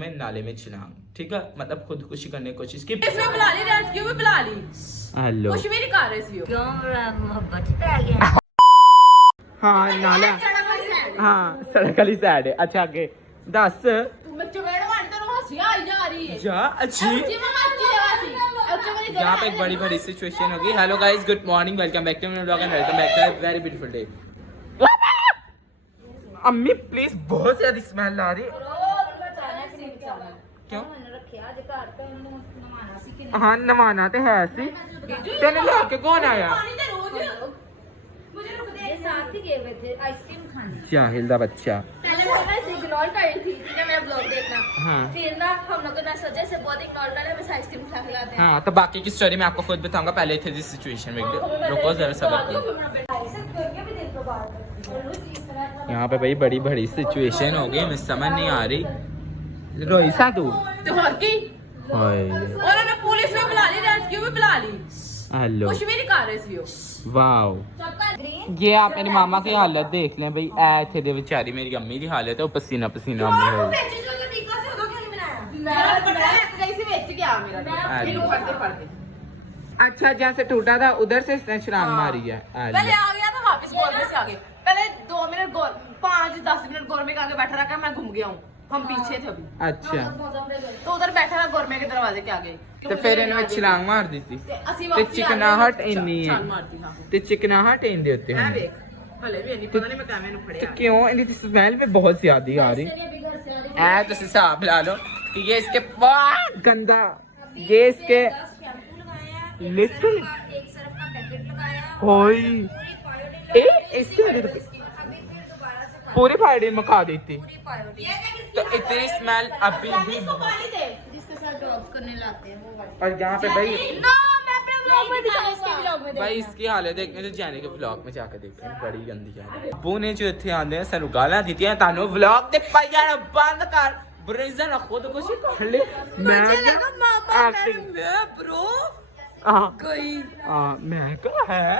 मैं नाले में छलांग, ठीक है, मतलब खुदकुशी करने की कोशिश की। इसमें बुला ली, रेस्क्यू में बुला ली, हेलो कुछ भी नहीं कर रहे सी क्यों मोहब्बत पे आ गया। हाँ नाला, हाँ सड़क वाली साइड है। अच्छा आगे दस यहाँ पे एक बड़ी बड़ी सिचुएशन होगी। Hello guys, good morning, welcome back to my vlog and welcome back to a very beautiful day. अम्मी प्लीज, बहुत ज्यादा स्मेल आ रही है। क्यों? हाँ नवाना तो है सी, तेने लेके कौन आया? साथ ही गए हुए थे आइसक्रीम खाने। जाहिल दा बच्चा। पहले मैं ऐसे इग्नोर कर रही थी कि मेरा ब्लॉग देखना। हाँ। फिर ना हम लोगों ने सोचा से बहुत इग्नोर कर रहे, बस आइसक्रीम खा के लाते हैं। हाँ तो बाकी की स्टोरी मैं आपको खुद बताऊंगा, पहले थे जिस सिचुएशन में। रुको जरा सबर करो। यहाँ पे भाई बड़ी बड़ी सिचुएशन हो गई, मुझे समझ नहीं आ रही। रोईसा तू और पुलिस में बुला ली, रेस्क्यू में बुला ली, हेलो कुछ भी नहीं कर रहे सी। वाओ, ये आप मेरी मामा की हालत देख लें भाई। ऐ थे दे बेचारी मेरी अम्मी की हालत है, वो पसीना पसीना अम्मी हो गई। अच्छा जहाँ से टूटा था उधर से इसने छलांग मारी है। पहले आ गया था, वापस गोरमे से आगे, पहले 2 मिनट 5-10 मिनट गोरमे के आगे बैठा रखा, मैं घूम गया हूँ, हम पीछे थे अभी। अच्छा तो उधर बैठा रहा गोरमे के दरवाजे के आगे, तो फिर इन्होंने छलांग मार दी थी। ते चिकनाहट इन्नी है, ते चिकनाहट इन देते हैं। भले भी नहीं पता नहीं मैं कैमरे में खड़े तो क्यों इनकी स्मेल भी बहुत ज्यादा आ रही है। तो हिसाब ला लो कि ये इसके बहुत गंदा, ये इसके लिटिल एक सरफ का पैकेट लगाया, होई इससे पूरी फाइड मका देती। तो इतनी स्मेल अभी भी जिसके साथ ड्रॉप करने लाते हैं वो वाला। और यहाँ पे भाई में भाई इसकी हालत देखने तो जाने के व्लॉग में जाकर देखते हैं, बड़ी गंदी हालत। अबू ने जो इतने आंदे हैं सानू गालां दित्तियां, तानू व्लॉग दे पाई जाना बंद कर, ब्रेजन खुदकुशी कर ले। मैं एक्टिंग ब्रो मैं कहा है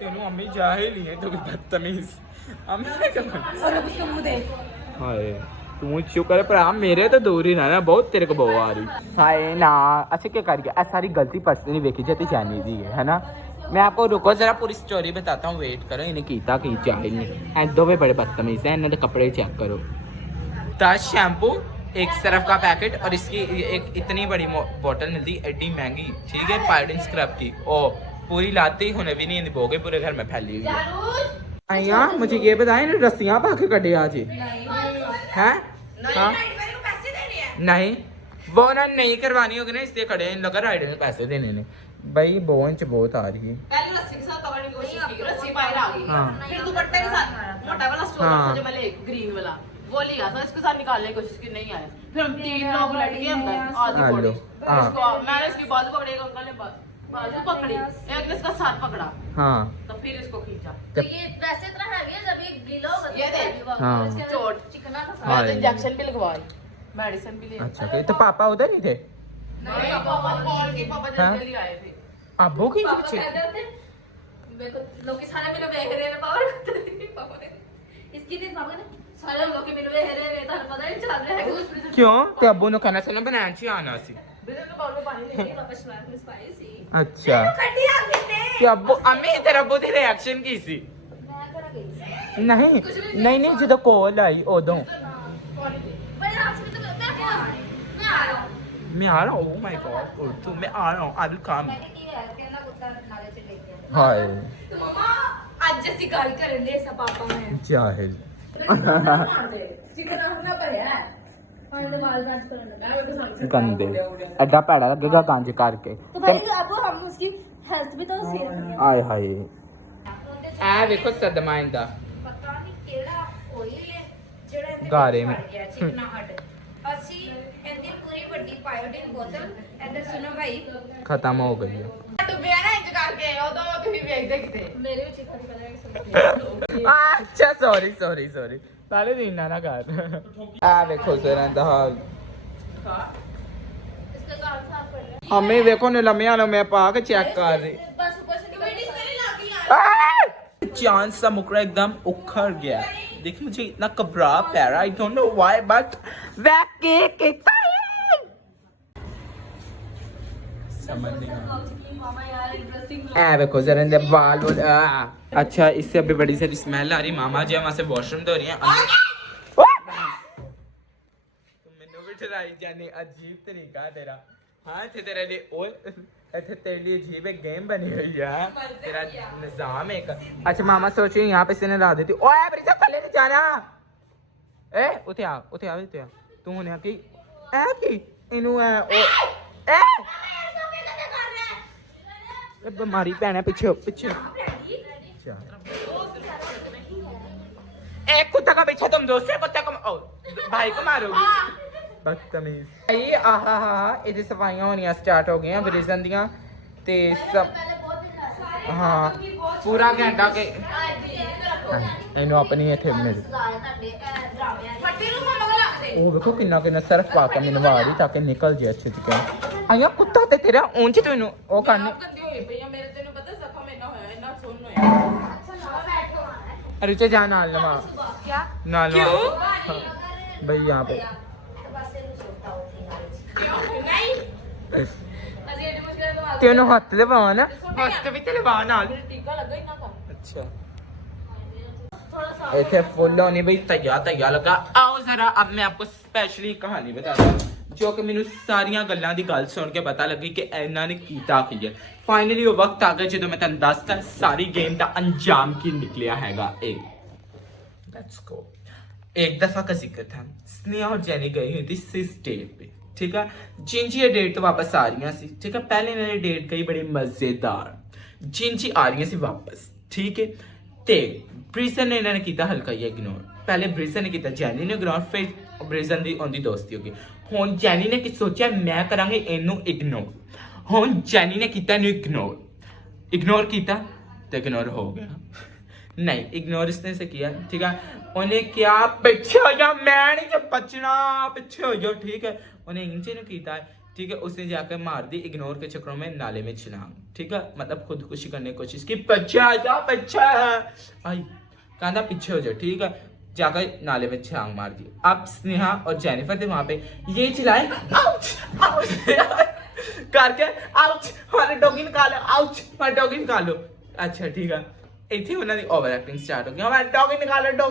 तेनू अम्मी जाहिल ही है, तो बदतमीज अम्मी का हाय तू चुप कर भरा, मेरे तो दूर ही रहना, बहुत तेरे को बहु आ रही हाय ना। अच्छा क्या कर गया, सारी गलती पर्सन नहीं वेखी जाती जानी दी है ना। मैं आपको रुको जरा पूरी स्टोरी बताता हूँ, वेट करो। इन्हें कीता की जाहिल ने, एंड दो वे बड़े बदतमीज हैं, इन्होंने कपड़े चेक करो। 10 शैम्पू, एक सरफ का पैकेट और इसकी एक इतनी बड़ी बोतल मिलती, एडी महंगी, ठीक है, पायोडीन स्क्रब की। ओ पूरी लाते ही होने भी नहीं बोगे, पूरे घर में फैली हुई है। यार मुझे ये बताएं, रस्सियाँ पा के कटे आज है? हाँ नहीं, वो ना नहीं करवानी होगी ना, इसलिए खड़े हैं, लगा राइडर में पैसे देने ने। भाई बोंच बहुत आ रही है। पहले रस्सी के साथ कवर की कोशिश की, रस्सी बाहर आ गई। हाँ। फिर दुपट्टे के साथ मोटा वाला स्टोन था जो मैंने ग्रीन वाला वो लिया था, इसके साथ निकालने की कोशिश की, नहीं आया। फिर हम 3 लोग लट गए अंदर, आधी बॉडी। मैंने इसकी बाजू पकड़ी, एक अंकल ने बाजू पकड़ी, एक ने इसका साथ पकड़ा। हाँ। तो फिर इसको खींचा। तो ये वैसे इतना हैवी है, जब ये गीला होगा ये देख, हाँ। चोट चिकना था। मैं तो इंजेक्शन भी लगवाई, मेडिसिन भी ली। अच्छा तो पापा उधर ही थे? नहीं पापा जल्दी आए थे। अबू की पापा पीछे कहते थे मेरे को लोग सारे मेरे देख रहे हैं, पापा ने इसकी दिन पापा ने सारे लोग के मेरे देख रहे हैं, तो पता नहीं चल रहा है क्यों? ते अबू ने कहना चलो बनाना चाहिए आना सी। पापा स्मार्ट में स्पाइसी। अच्छा खट्टी आ गई ते अबू अम्मी तेरा अबू दी रिएक्शन की सी? मैं करा गई नहीं नहीं जो कॉल आई उदों पर आपसे भी तो मैं आ रहा हूं, मैं आ रहा हूँ। ओह माय गॉड तू मैं आ रहा हूँ, आई विल कम। मैंने की है कहना कुत्ता नाले से लेके हाय तो मम्मा आज जैसी गाल करन दे सब पापा में जाहिल। चिकन अपना भरिया है और वाल बैंड करन गंदे एडा पैड़ा लगेगा गंज करके। तो भाई अब हम उसकी हेल्थ भी तो सही रखनी है। आय हाय ए देखो सदमा इंदा पता नहीं केड़ा ऑयल है जेड़ा इनके गारे में चिकना हट ਅਸੀਂ ਇਹਦੀ ਪੂਰੀ ਵੱਡੀ ਪਾਇਓਡੀਨ ਬੋਤਲ ਇੱਧਰ ਸੁਣੋ ਭਾਈ खत्म हो गई है। ਤੂੰ ਬਿਆਨਾ ਇੰਜ ਕਰਕੇ ਉਦੋਂ ਤੁਸੀਂ ਵੇਖਦੇ ਕਿਤੇ ਮੇਰੇ ਵੀ ਚਿਕਨ ਕਲਰ अच्छा सॉरी सॉरी सॉरी ताले दीना ना कर आ देखो सर इंदा हाल इसका गाल साफ कर ले हमें देखो ने लम्हे आलो मैं पा के चेक कर रही बस ऊपर से मेडिसिन नहीं लाती यार चांस सा मुकरा एकदम उखड़ गया। देखिए मुझे इतना घबरा पै रहा, I don't know why but वह कहता है समझ नहीं आ मामा यार इंटरेस्टिंग रहा। देखो जरा इनके बाल अच्छा इससे अभी बड़ी सारी स्मेल आ रही। मामा जी वहां से वॉशरूम धो रही हैं। तुम मैंने भी डराई जानी, अजीब तरीका है तेरा। हाँ थे तेरे लिए ओए ऐसे तेरे लिए अजीब एक गेम बनी हुई है, तेरा निजाम एक। अच्छा मामा सोच रही यहाँ पे से ला देती। ओए बड़ी थले नहीं जाना ए उठे आ उठे आ उठे आ तू होने की ए की इनू है ओ ए ए बीमारी भैन पीछे पीछे एक कुत्ता का पीछा तुम दोस्त कुत्ता को भाई को मारोगी बदतमीज। भाई आहा हा इधर सफाइयां होनियां स्टार्ट हो गई ब्रिजन दियां ते सब। हाँ पूरा घंटा के ਇਹਨੂੰ ਆਪਣੀ ਇੱਥੇ ਮਿਲ ਉਹ ਵੇਖੋ ਕਿੰਨਾ ਕਿੰਨਾ ਸਰਫ ਪਾ ਕੇ ਮੈਨੂੰ ਵਾਰੀ ਤਾਂ ਕਿ ਨਿਕਲ ਜੇ ਅੱਛੇ ਤਰੀਕੇ ਆਇਆ ਕੁੱਤਾ ਤੇ ਤੇਰਾ ਉਂਝ ਤੈਨੂੰ ਉਹ ਕਰਨੇ ਗੰਦੀ ਹੋਈ ਪਈ ਆ ਮੇਰੇ, ਤੈਨੂੰ ਪਤਾ ਜ਼ਖਮ ਇੰਨਾ ਹੋਇਆ, ਇੰਨਾ ਸੁੰਨ ਹੋਇਆ। अरे चे जा नाल लमा क्या नाल क्यों? भाई यहाँ पे ਅਸੀਂ ਐਡੀ ਮੁਸ਼ਕਿਲ ਤੋਂ तेनों हाथ लवा ना हाथ भी ते लवा नाल ਟੀਕਾ ਲੱਗਾ ਇੰਨਾ ਤਾਂ अच्छा थोड़ा सा इतने फुल होनी भाई तैयार लगा। आओ जरा अब मैं आपको स्पेशली कहानी बताता हूँ जो कि मैंने सारिया गल्लां दी गल सुन के पता लगी कि इन्हों ने कीता की है। फाइनली वो वक्त आ गया जो मैं तुहानू दसदा सारी गेम का अंजाम की निकलिया हैगा। Let's go. एक दफा का जिक्र था, स्नेहा और जेनी गई हुई थी सिस डेट पे, ठीक है। जिंजी ये डेट तो वापस आ रही सी, ठीक है। पहले इन्होंने डेट गई बड़ी मजेदार, जिंजी आ रही सी वापस, ठीक है। ते ब्रिजन ने इन्होंने किया हल्का ही इग्नोर। पहले ब्रिजन ने किया जेनी ने इग्नोर, फिर ब्रिजन दी उनकी दोस्ती होगी। हुण जेनी ने कि सोचा मैं करांगे इनू इग्नोर। हुण जेनी ने किया इनू इग्नोर किया तो इग्नोर हो गया। नहीं इग्नोर इसने से किया, ठीक है। उन्हें क्या पीछे हो जा, मैं नहीं बचना, पीछे हो जाओ, ठीक है। उन्हें इंचे ने किया, ठीक है। उसने जाकर मार दी इग्नोर के चक्रों में नाले में छलांग, ठीक है। मतलब खुदकुशी करने की कोशिश की, पीछे आ जा पीछे आई कहता पीछे हो जाओ, ठीक है। जाकर नाले में छलांग मार दी। अब स्नेहा और जेनिफर थे वहां पे, ये चिल्लाए आउच आउच करके आउच हमारे डॉगी निकालो, आउच हमारे डॉगी निकालो। अच्छा ठीक है, इतने उन्होंने ओवर एक्टिंग स्टार्ट हो गई, हमारे डॉगी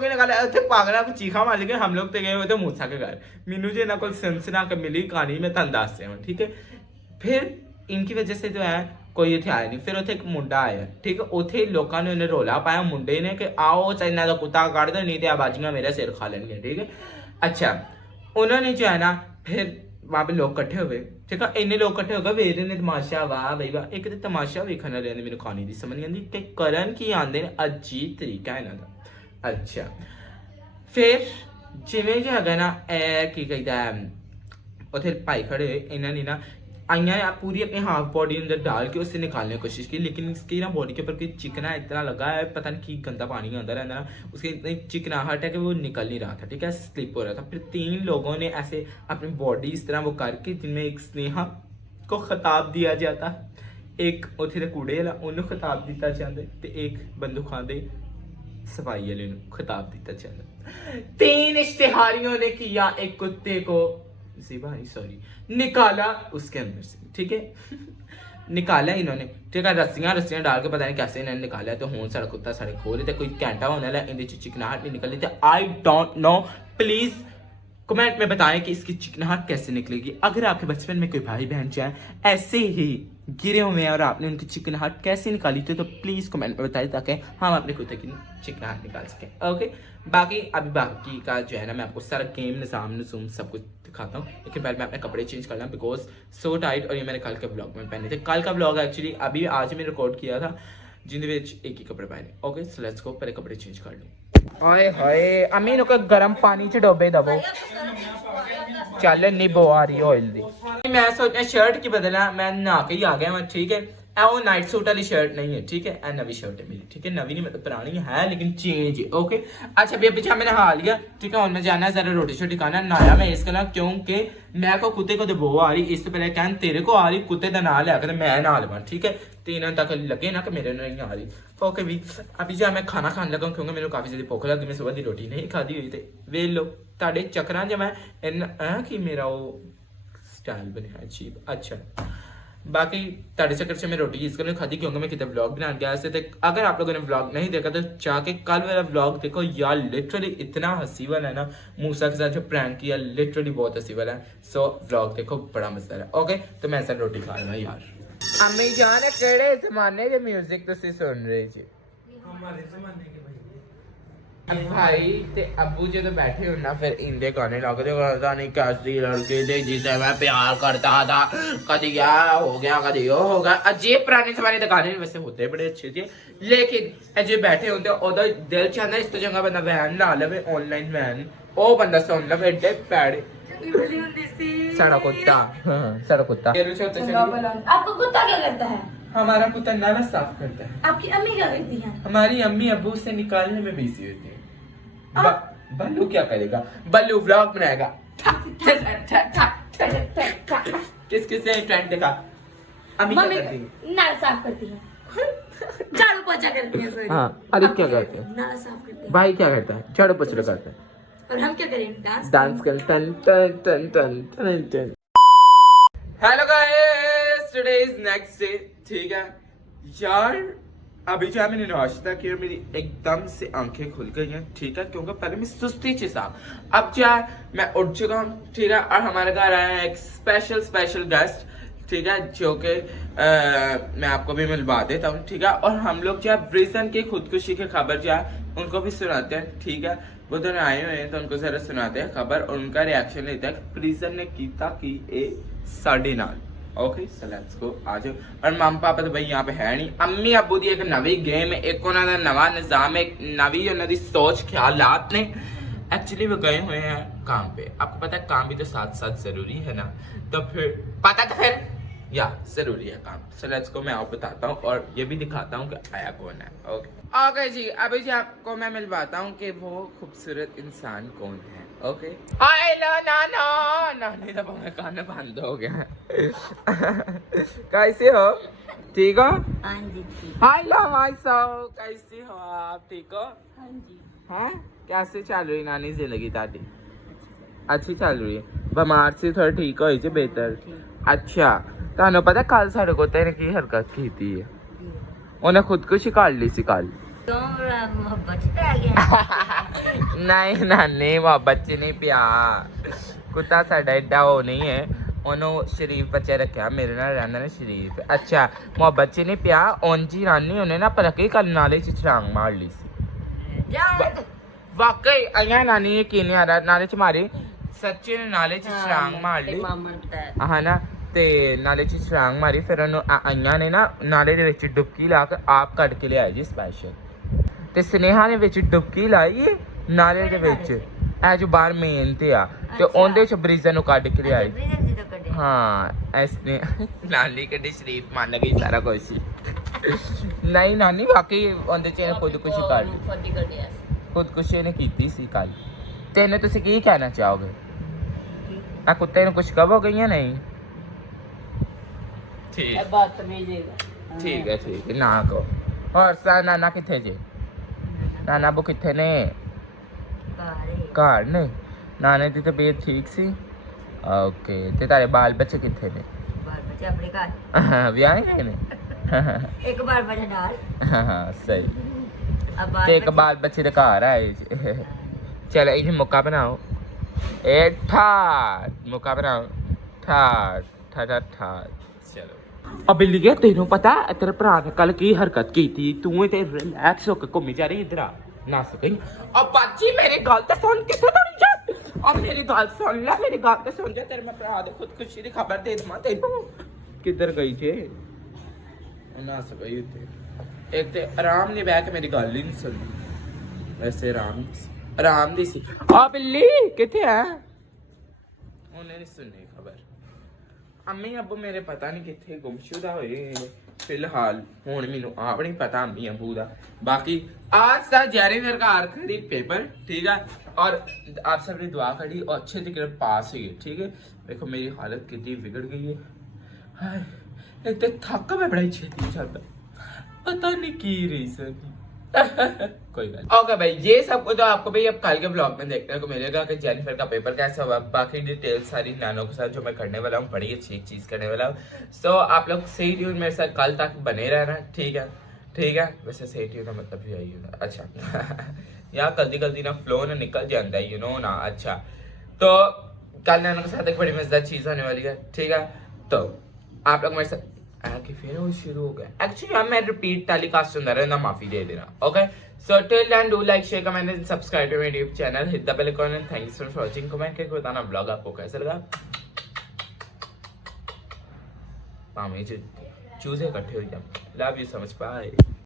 निकालो। इतने पागल को चीखा मार के हम लोग तो गए हुए थे मूसा के घर। मीनू जी इन्होंने को सनसना के मिली कहानी में तुहानू दस रहा, ठीक है। फिर इनकी वजह से जो है कोई इतने आया नहीं। फिर उथे एक मुंडा आया, ठीक है। उथे लोगों ने उन्हें रोला पाया मुंडे ने कि आओ चाइना का कुत्ता काट दो, नहीं तो आबाजियां मेरा सिर खा लेंगे, ठीक है। अच्छा उन्होंने जो है ना फिर वहाँ पे लोग इकट्ठे हुए, ठीक है। इन्ने लोग इकट्ठे हो गए, वेरे ने तमाशा वाह भाई वाह। एक तो तमाशा वेखने वाले ने मैंने कहानी दी समझ नहीं आती कि करन की आंदे ने अजीब तरीका है इन्हों। अच्छा फिर जिमें जो है ना की कहता है उथे भाई खड़े हुए, इन्होंने ना आइया पूरी अपनी हाफ बॉडी अंदर डाल के उससे निकालने की कोशिश की, लेकिन इसकी ना बॉडी के ऊपर कोई चिकना इतना लगा है, पता नहीं कि गंदा पानी अंदर है ना, उसकी इतनी चिकनाहट है कि वो निकल नहीं रहा था, ठीक है। स्लिप हो रहा था। फिर 3 लोगों ने ऐसे अपनी बॉडी इस तरह वो करके, जिनमें एक स्नेहा को खिताब दिया जाता, एक उथे कूड़े वाला उन्होंने खिताब दिता जाता, तो एक बंदूकां दे सफाई वाले को खिताब दिता जाता। 3 इश्तिहारियों ने किया एक कुत्ते को निकाला उसके अंदर से, ठीक है। निकाला इन्होंने, ठीक है। रस्सियां डाल के पता नहीं कैसे इन्होंने निकाला। तो हूँ सारा कुत्ता सारे खोले तो कोई घंटा होने वाला, इनकी चिकनाहट नहीं निकली। तो I don't know, please comment में बताएं कि इसकी चिकनाहट कैसे निकलेगी। अगर आपके बचपन में कोई भाई बहन चाहे ऐसे ही गिरे हुए हैं और आपने उनकी चिकनाहट कैसे निकाली थी, तो प्लीज कमेंट में बताएं ताकि हम अपने कुत्ते की चिकनाहट निकाल सकें। ओके बाकी अभी बाकी का जो है ना मैं आपको सारा गेम निज़ाम सब कुछ दिखाता हूँ, लेकिन पहले मैं अपने कपड़े चेंज कर लूँ बिकॉज सो टाइट। और ये मैंने कल के ब्लॉग में पहने थे। कल का ब्लॉग एक्चुअली अभी आज मैं रिकॉर्ड किया था, जिन्हें एक ही कपड़े पहने। ओके सो लेट्स गो, पहले कपड़े चेंज कर लूँ। हाय हाय अम्मी नु गर्म पानी च डोबे दबो, चल नी बो आ रही ऑयल दी। मैं सोचा शर्ट की बदला, मैं नहा के ही आ गया मैं, ठीक है। वो नाइट सूट वाली शर्ट नहीं है, ठीक है, ए नवी शर्ट है मेरी, ठीक है, नवी नहीं मतलब पुरानी है लेकिन चेंज है, ओके। अच्छा बेबी जी मैंने हाल लिया, ठीक है, और मैं जाना है जरा रोटी शोटी खाना नाया मैं इस करना क्योंकि मैं को कुत्ते को बो आ रही, इस तो पहले कहन तेरे को आ रही कुत्ते का नाम लिया कर मैं ना लवा, ठीक है, 3 तक लगे ना कि मेरे नहीं आ रही, ओके भी। अभी जा मैं खाना खाने लगा क्योंकि मेरे काफी ज्यादा भूख लगी, मैं सुबह की रोटी नहीं खाधी हुई थे वे लो ताड़े चक्कर च मैं कि मेरा वो स्टाइल बनया अजीब। अच्छा बाकी ताड़े चक्कर से मैं रोटी इसलिए खाधी क्योंकि मैं कितने व्लॉग बना गया से थे। अगर आप लोगों ने व्लॉग नहीं देखा तो जाके कल वाला व्लॉग देखो यार, लिटरली इतना हंसी वाला है ना, मूसा के साथ जो प्रैंक किया लिटरली बहुत हंसी वाला है। सो व्लॉग देखो बड़ा मजेदार है, ओके। तो मैं सर रोटी खा रहा यार। अम्मी जान केड़े जमाने के म्यूजिक तुसी सुन रहे जी? हमारे जमाने के भाई ते अब्बू जी तो बैठे हो ना फिर इंदे गाने लगते पता नहीं कैसी लड़के थे जिसे मैं प्यार करता था, कभी क्या हो गया कभी वो हो गया। अजीब पुराने जमाने के गाने वैसे होते बड़े अच्छे थे लेकिन अजे बैठे होते ओदा दिल चाहता इस तो जगह बंदा वैन ला लवे ऑनलाइन वैन ओ बंदा सुन लवे एडे पैड़े सारा कुत्ता सारा कुत्ता। आपका कुत्ता क्या करता है? हमारा कुत्ता नाला साफ करता है। आपकी अम्मी क्या करती है? हमारी अम्मी अब्बू से निकालने में बिजी होती है। बल्लू क्या करेगा? बल्लू व्लॉग बनाएगा। किस किसने ट्रेंड देखा? अम्मी क्या करती है? नाला साफ करती है, झाड़ू पोछा करती है। हाँ अरे क्या करते हैं? नाला साफ करती है। भाई क्या करता है? झाड़ू पोछा करता है। और हम क्या करें? डांस कर टन टन टन टन टन टन। Hello guys, today is next day, ठीक है यार। अभी जो मैंने नाश्ता किया मेरी एकदम से आंखें खुल गई हैं, ठीक है, क्योंकि पहले मैं सुस्ती से था, अब क्या मैं उठ चुका हूँ, ठीक है। और हमारे घर आया है एक स्पेशल गेस्ट, ठीक है, जो कि मैं आपको भी मिलवा देता हूँ, ठीक है। और हम लोग जो ब्रिजन की खुदकुशी की खबर जो है उनको भी सुनाते हैं, ठीक है। वो दोनों आए हुए हैं तो उनको जरा सुनाते हैं खबर और उनका रिएक्शन लेते हैं प्रिजन ने कीता कि ए साढ़े नाल, ओके। सो लेट्स गो, आ जाओ। और मम्मी पापा तो भाई यहाँ पे है नहीं, अम्मी अब्बू दी एक नवी गेम है, एक उन्होंने नवा निजाम है, एक नवी उन्होंने सोच ख्यालात ने। एक्चुअली वो गए हुए हैं काम पे, आपको पता है काम भी तो साथ साथ जरूरी है ना, तो फिर पता तो फिर या जरूरी है काम। सो लेट्स गो, मैं आपको बताता हूँ और ये भी दिखाता हूँ कि आया कौन है, ओके। ओके जी, अभी जी आपको मैं मिलवाता हूँ कि वो खूबसूरत इंसान कौन है, ओके। हेलो नाना, नानी तो मेरा कान बंद हो गया। कैसे हो? ठीक हो? हाँ जी ठीक। हेलो माय सो, कैसे हो आप? ठीक हो? हाँ जी। हैं कैसे चल रही नानी जिंदगी ताड़ी? अच्छी चल रही है, बीमार से थोड़ा ठीक हो जी बेहतर। अच्छा ਤੁਹਾਨੂੰ ਪਤਾ ਕੱਲ ਸਾਡੇ ਕੁੱਤੇ ਨੇ ਕੀ ਹਰਕਤ ਕੀਤੀ ਹੈ? ਉਹਨੇ ਖੁਦਕੁਸ਼ੀ ਕਰ ਲਈ ਸੀ ਕੱਲ। मोहब्बत पे आ गया। ਨਹੀਂ ਨਾਨੀ ਮੁਹੱਬਤ ਚ ਨਹੀਂ ਪਿਆ, ਕੁੱਤਾ ਸਾਡਾ ਏਡਾ ਉਹ ਨਹੀਂ ਹੈ, ਉਹਨੂੰ ਸ਼ਰੀਫ ਬੱਚੇ ਰੱਖਿਆ, ਮੇਰੇ ਨਾਲ ਰਹਿੰਦਾ ਨਾ ਸ਼ਰੀਫ। ਅੱਛਾ ਮੁਹੱਬਤ ਚ ਨਹੀਂ ਪਿਆ ਉਂਝ ਹੀ ਨਾਨੀ ਉਹਨੇ ਨਾ ਪਲਕੀ ਕੱਲ ਨਾਲੇ ਚ ਛਲਾਂਗ ਮਾਰ ਲਈ ਸੀ। ਵਾਕਈ ਅਈਆਂ ਨਾਨੀ ਯਕੀਨ ਨਹੀਂ ਆ ਰਿਹਾ, ਨਾਲੇ ਚ ਮਾਰੀ ਸੱਚੀ ਨੇ ਨਾਲੇ ਚ ਛਲਾਂਗ ਮਾਰ ਲਈ ਹਾਂ ਨਾ, ਤੇ ਨਾਲੇ ਚ ਛਲਾਂਗ ਮਾਰੀ ਫਿਰ ਉਹਨੂੰ ਆਈਆਂ ਨੇ ਨਾ ਨਾਲੇ ਦੇ ਵਿੱਚ ਡੁਬਕੀ ਲਾ ਕੇ ਆਪ ਕੱਢ ਕੇ ਲਿਆਏ ਜੀ ਸਪੈਸ਼ਲ। ਤੇ ਸਨੇਹਾ ਨੇ ਵਿੱਚ ਡੁਬਕੀ ਲਾਈ ਨਾਲੇ ਦੇ ਵਿੱਚ, ਇਹ ਜੋ ਬਾਹਰ ਮੇਨ ਤੇ ਆ, ਤੇ ਉਹਦੇ ਚ ਬਰੀਜ਼ਾ ਨੂੰ ਕੱਢ ਕੇ ਲਿਆਏ। ਹਾਂ ਐਸਨੇ ਨਾਨੀ ਕੱਢੀ ਸ਼ਰੀਫ ਮੰਨ ਗਈ ਸਾਰਾ ਕੁਝ। ਨਹੀਂ ਨਾਨੀ ਵਾਕਈ ਉਹਦੇ ਚ ਖੁਦਕੁਸ਼ੀ ਕਰ ਲਈ, ਖੁਦਕੁਸ਼ੀ ਨੇ ਕੀਤੀ ਸੀ ਕੱਲ। ਤੈਨੂੰ ਤੁਸੀਂ ਕੀ ਕਹਿਣਾ ਚਾਹੋਗੇ? ਆ ਕੁੱਤੇ ਨੂੰ ਕੁਝ ਕਹੋਗੇ ਜਾਂ ਨਹੀਂ? ठीक है ना को। और सा नाना किथे जे? नाना वो किथे ने? घर ने। नाने दी तबीयत ठीक सी? ओके, ते तारे बाल बच्चे किथे ने? बाल बच्चे अपने घर ब्याह गए ने? एक बाल बच्चा डाल। हाँ सही। ते एक बाल बच्चे दे घर आए जे। चलो इन्हें मौका बनाओ, ए ठाट मौका बनाओ, ठाट ठाट ठाट। चलो अब लिया तेनों पता तेरे भरा ने कल की हरकत की थी, तू ते रिलैक्स होकर घूमी जा रही इधर नस गई। अब बाजी मेरी गल तो सुन किथे तक जा, अब मेरी गल सुन ले, मेरी गल तो सुन जा, तेरे मैं भरा दे खुदकुशी दी खबर दे दमा तेनू। किधर गई जे? नस गई उते, एक ते आराम नहीं बैठ के मेरी गल ही नहीं सुनी, वैसे आराम दी सी। आ बिल्ली किथे है? उन्हें नहीं सुननी खबर। अम्मी अब्बू मेरे पता नहीं कितने गुमशुदा हुए, फिलहाल हुण मैनू आप नहीं पता अम्मी अबू दा बाकी आज दा जैरी मेरे का आखिरी पेपर ठीक है और आप सबने दुआ करी और अच्छे तरीके पास हुई ठीक है। देखो मेरी हालत कितनी बिगड़ गई है। हाय एक तो थक मैं बड़ा ही छेती जाता पता नहीं की रीजन कोई बात ओके भाई ये सब कुछ तो आपको भाई अब कल के ब्लॉग में देखने को मिलेगा कि जेनिफर का पेपर कैसा हुआ। बाकी डिटेल सारी नैनो के साथ जो मैं करने वाला हूँ बड़ी अच्छी एक चीज करने वाला हूँ। सो आप लोग सही ट्यून मेरे साथ कल तक बने रहना ठीक है। वैसे सही ट्यून का मतलब भी आई ना अच्छा यहाँ गलती ना फ्लो ना निकल जाता है यू नो ना। अच्छा तो कल नैनो के साथ एक बड़ी मजेदार चीज होने वाली है ठीक है। तो आप लोग मेरे साथ आके फिर वो शुरू हो गया एक्चुअली मैं रिपीट टेलीकास्ट होता रहना माफी दे देना okay. So till then do like share comment and subscribe to my YouTube channel hit the bell icon and thanks for watching. Comment करके बताना ब्लॉग आपको कैसा लगा। पामे चूजे इकट्ठे हो जाए। Love you so much bye.